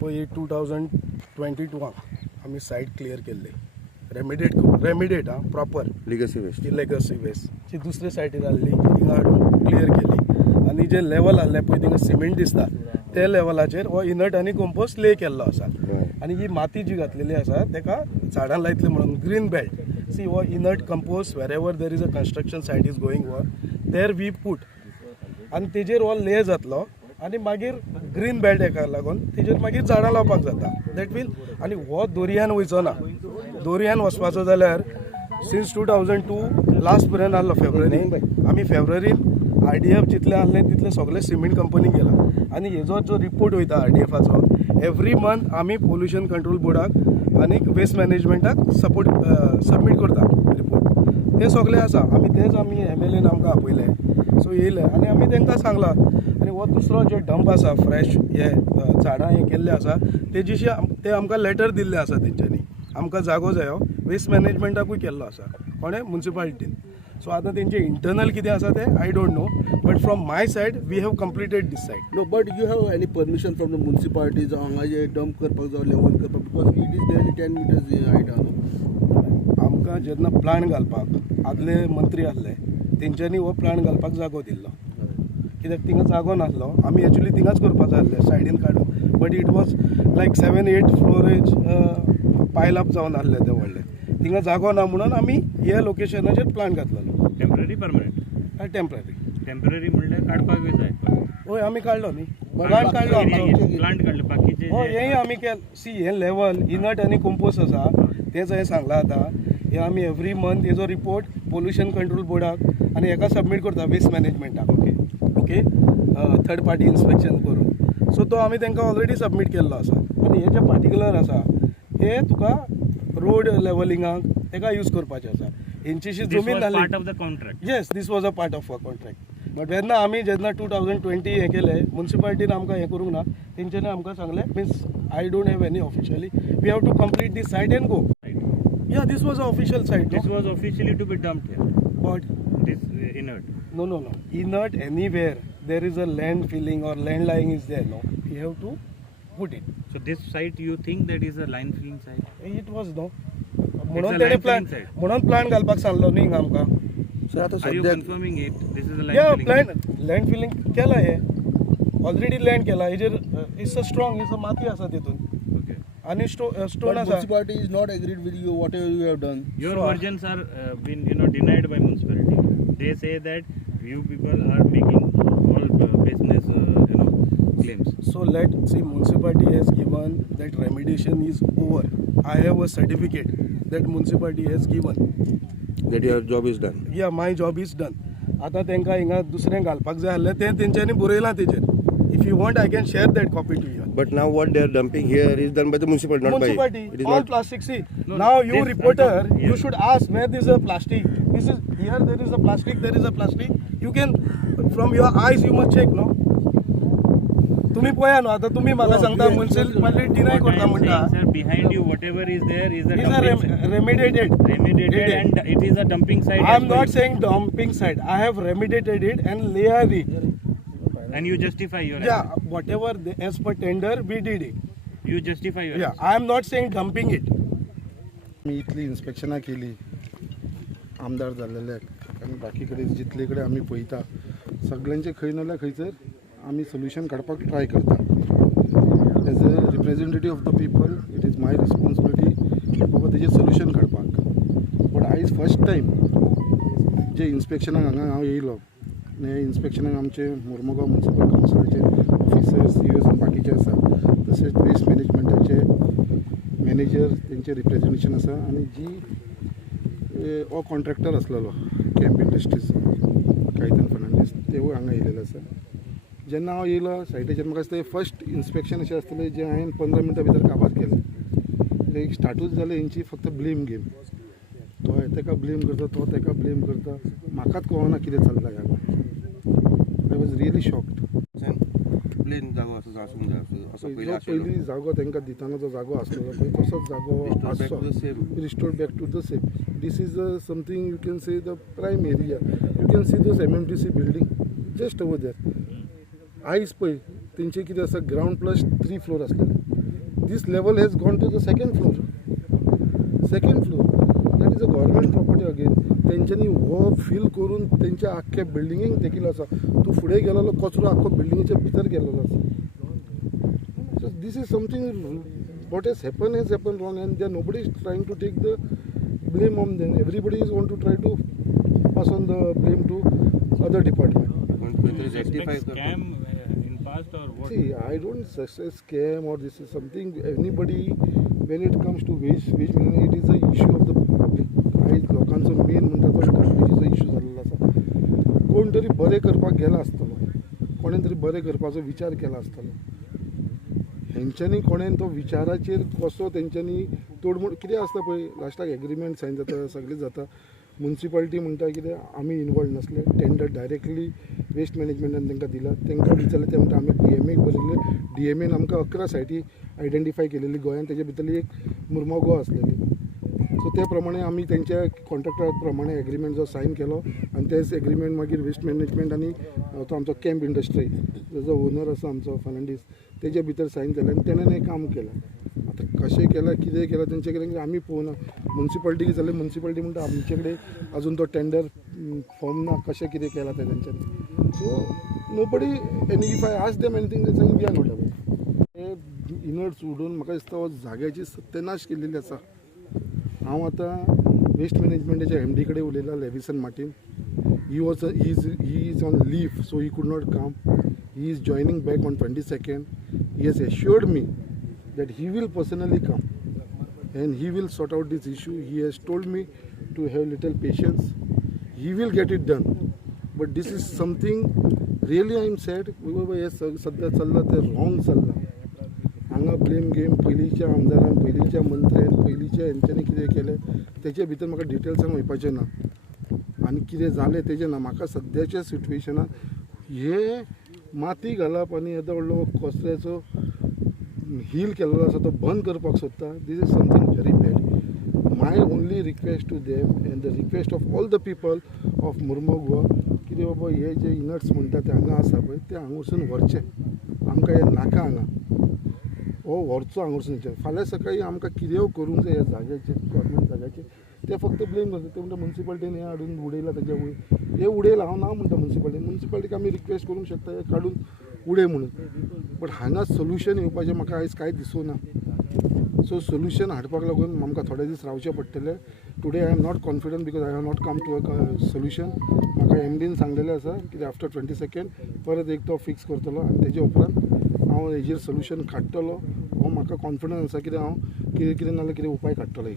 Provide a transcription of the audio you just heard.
पळय 2022 आमी सायट क्लियर केल्ली रेमिडेट प्रॉपर लेगसी वेस्ट जी दुसरे सायटीर आहली हिंगा हाडून क्लियर केली आनी जे लेवल आहले पळय थिंगा सिमेंट दिसता ते लेवलाचेर हो इनट आनी कंपोस्ट ले केल्लो आसा आनी ही माती जी घातलेली आसा तेका झाडां लायतली म्हणून ग्रीन बेल्ट सी हो इनट compost where ever there is a construction site is going where there we put आनी तेजेर हो ले जातलो आनी मागीर ग्रीन बेल्ट हेका लागून तेजेर मागीर झाडां लावपाक जाता दॅट वील आनी हो दर्यान वयचो ना दर्यान वचपाचो जाल्यार सिन्स 2002 लास्ट पर्यंत आहलो फेब्रुवारी आमी फेब्रुवारीन RDF जितले आहले तितले सगळे सिमेंट कंपनीक गेला आनी हेजो जो रिपोर्ट वयता RDFाचो एवरी मंथ आमी पोल्युशन कंट्रोल बोर्डाक आनी वेस्ट मॅनेजमेंटाक सबमीट करता रिपोर्ट ते सगळे आसा आमी तेच आमी MLAन आमकां आपयले सो येयले आनी आमी तांकां सांगला आनी हो दुसरो जे डंप आसा फ्रेश हे झाडां हे केल्ले आसा तेजीशी ते आमकां लेटर दिल्ले आसा तेंच्यांनी आमकां जागो जायो वेस्ट मॅनेजमेंटाकूय केल्लो आसा कोणे म्युनिसिपालिटीन सो आतां तेंचे इंटरनल कितें आसा ते I don't know but from my side we have completed this side no but you have any permission from the municipality जावं हांगा जे डंप करपाक जावं लेवल करपाक because it is nearly 10 meters height आहा आमकां जेन्ना प्लांट घालपाक आदले मंत्री आहले तेंच्यांनी हो प्लांट घालपाक जागो दिल्लो कित्याक थिंगा जागो नासलो आमी एक्चुली थिंगाच करपाचो आहले सायडीन काडून but it was like 7-8 floors पायल अप जावन आहले ते व्हडले थिंगा जागो ना म्हणून आमी ह्या लोकेशनाचेर प्लांट घातलेलो टेम्पररी परमनंट टेम्पररी म्हणल्यार काडपाक बी जाय होय आमी काडलो न्ही प्लांट काडलो प्लांट काडले बाकीचे हय हेंय आमी सी हे लेवल इनट आनी कंपोस्ट आसा तेच हांवें सांगला आतां हे आमी एवरी मंथ हेजो रिपोर्ट पोल्युशन कंट्रोल बोर्डाक आनी हेका सबमीट करता वेस्ट मॅनेजमेंटाक ओके थर्ड पार्टी इन्स्पेक्शन करून सो तो आमी तांकां ऑलरेडी सबमीट केल्लो आसा आनी हे जे पार्टिक्युलर आसा हे तुका रोड लेवलिंगाक तेका यूज करपाचें आसा हेंचीशी जमीन नासली part of the contract yes this was a part of a contract but जेन्ना आमी 2020 हें केलें म्युनिसिपालिटीन आमकां हें करूंक ना तेंच्यांनी आमकां सांगलें means I don't have any officially we have to complete this site and go या this was a official site this was officially to be dumped here but this inert no inert anywhere there is a land filling or land lying is there no we have to put it so this site you think that is a line filling site it was no म्हणून तेणे plant घालपाक सांगलो न्ही आमकां sir आता are you सध्या confirming it this is a line या filling land feeling केला हे ऑलरेडी लँड केला हेजेर is a strong is a माती आसा तितून okay आनी स्टोन आसा municipality is not agreed with you whatever you have done your versions are been denied by municipality they say that you people are making all business claims so let see municipality has given that remediation is over I have a certificate that municipality has given that your job is done yeah my job is done आता तांकां हिंगा दुसरें घालपाक जाय आसलें तें तेंच्यांनी बरयलां तेजेर if you want I can share that copy to you but now what they are dumping here is done by the municipality not by municipality it is all not plastic see No, now no, you this- reporter yes. you should ask where this is a plastic this is here there is a plastic you can from your eyes you must check no तुम्ही पळया न्हू आता तुम्ही म्हाका सांगता municipality deny करता म्हणटा sir behind you whatever is there is a is a dumping remediated remediated and it is a dumping site I am as per not you. saying dumping site I have remediated it and layered it and you justify your yeah whatever as per tender we did it you justify your yeah I am not saying dumping it मी इतली इन्स्पेक्शनां केली आमदार जाल्ल्याक आनी बाकी कडेन जितले कडेन आमी पळयता सगळ्यांचे खंय ना जाल्यार खंयसर आमी सोल्युशन काडपाक ट्राय करता as a representative of the people it is my responsibility बाबा तेजेर सोल्युशन काडपाक बट आयज फर्स्ट टायम जे इन्स्पेक्शनाक हांगा हांव येयलो हे इन्स्पेक्शनाक आमचे मोर्मुगांव म्युनिसिपल कावन्सिलाचे ऑफिसर्स COs आनी बाकीचे आसा तशेंच वेस्ट मॅनेजमेंटाचे मॅनेजर तेंचे रिप्रेझेंटेशन आसा आनी जी हो कॉन्ट्रॅक्टर आसलेलो कॅम्प इंडस्ट्रीज कायतन फर्नांडीस तेवूय हांगा येयलेलो आसा जेन्ना हांव येयलो सायटीचेर म्हाका दिसता फर्स्ट इन्स्पेक्शन अशें आसतलें जें हांवें 15 मिनटां भितर काबार केलें एक स्टार्टूच जालें हेंची फक्त ब्लेम गेम तो तेका ब्लेम करता तो तेका ब्लेम करता म्हाकाच कळना कितें चल्लां हांगा I was really shocked plain जागो आसूंक जाय असो पयलीं जागो तांकां दिताना जो जागो आसलो पळय तसोच जागो आसचो restored back to the same this is something you can say the prime area you can see this MMTC building just over there आयज पळय तेंचे कितें आसा ग्रावंड प्लस 3 फ्लोर आसलेले this level has gone to the second floor. That is a government property again. तेंच्यांनी हो feel करून तेंच्या आख्या बिल्डिंगेक तेकिलो आसा. तूं फुडें गेलोलो कचरो आख्खो बिल्डिंगेच्या भितर गेलोलो आसा. So this is something what has happened wrong, and there nobody is trying to take the blame on them. Everybody is want to try to pass on the blame to other department. Suspect scam in past or what? See, I don't success scam or this is something anybody when it comes to waste management, it is a issue of the public. काही लोकांचो main म्हणटा तो गार्बेजीचो issue जाल्लो आसा. कोण तरी बरें करपाक गेला आसतलो, कोणें तरी बरें करपाचो विचार केला आसतलो. हेंच्यांनी कोणें तो विचाराचेर कसो तेंच्यांनी तोडमोड कितें आसता पळय लास्टाक एग्रीमेंट सायन जाता सगळें जाता. म्युन्सिपालिटी म्हणटा कितें आमी इनवॉल्व नसले, टेंडर डायरेक्टली वेस्ट मॅनेजमेंटान तांकां दिला. तांकां विचारलें ते म्हणटा आमी DMAक बरयल्ले, DMAन आमकां 11 सायटी आयडेंटिफाय केलेली गोंयांत, तेजे भितरली एक मुर्मगांव आसलेली. सो ते प्रमाणे आमी तेंच्या कॉन्ट्रॅक्टरा प्रमाणे एग्रीमेंट जो सायन केलो आनी तेच एग्रीमेंट मागीर वेस्ट मॅनेजमेंट आनी तो आमचो कॅम्प इंडस्ट्री जो ओनर आसा आमचो फर्नांडीस तेजे भितर सायन केलें आनी तेणें हें काम केलें. आतां कशें केलां कितें केलां तेंचे कडेन आमी पळोवना. म्युन्सिपालिटी जाल्यार म्युन्सिपालिटी म्हणटा आमचे कडेन अजून तो टेंडर फॉर्म ना, कशें कितें केलां तें तेंच्यांनी. So nobody any if I ask them anything they saying we are not aware. हे इनर्ट्स उडोवन म्हाका दिसता जाग्याची सत्यानाश केलेली आसा. हांव आतां वेस्ट मॅनेजमेंटाच्या MD कडेन उलयलां, Levison Martin. He is on leave, so he could not come. He is joining back on 22nd. He has assured me that he will personally come and he will sort out this issue. He has told me to have little patience. He will get it done. But this is something really I am sad. बाबा हे सध्या चल्ला ते wrong चल्ला. हांगा blame game पयलींच्या आमदारान, पयलींच्या मंत्र्यान, पयलींच्या हेंच्यांनी कितें केलें तेचे भितर म्हाका डिटेल्सान वयपाचें ना आनी कितें जालें तेजें ना. म्हाका सद्याच्या सिट्युएशनाक हे माती घालप आनी येदो व्हडलो कचऱ्याचो हील केलेलो आसा तो बंद करपाक सोदता. This is something very bad. My only request to them and the request of all the people of Mormugao कितें बाबा हे जे इनट्स म्हणटा ते हांगा आसा पळय ते हांगा वचून व्हरचे. आमकां हे नाका हांगा, हो व्हरचो हांगा वचून. फाल्यां सकाळी आमकां कितेंय करूंक जाय ह्या जाग्याचेर, गव्हर्मेंट जाग्याचेर. ते फक्त ब्लेम करता. ते म्हणटा म्युन्सिपालिटीन हें हाडून उडयलां तेच्या वयर. हे उडयलां हांव ना म्हणटा म्युन्सिपालिटीक आमी रिक्वेस्ट करूंक शकता हे काडून उडय म्हणून. बट हांगा सोल्युशन येवपाचें म्हाका आयज कांय दिसूना. सो सोल्युशन हाडपाक लागून आमकां थोडे दीस रावचें पडटलें. Today I am not confident because I have not come to a solution. म्हाका MDन सांगलेलें आसा कितें आफ्टर 22nd परत एक तो फिक्स करतलो आनी तेजे उपरांत हांव हेजेर सोल्युशन काडटलो. हो म्हाका कॉन्फिडन्स आसा कित्याक हांव कितें नाजाल्यार कितें उपाय काडटलो.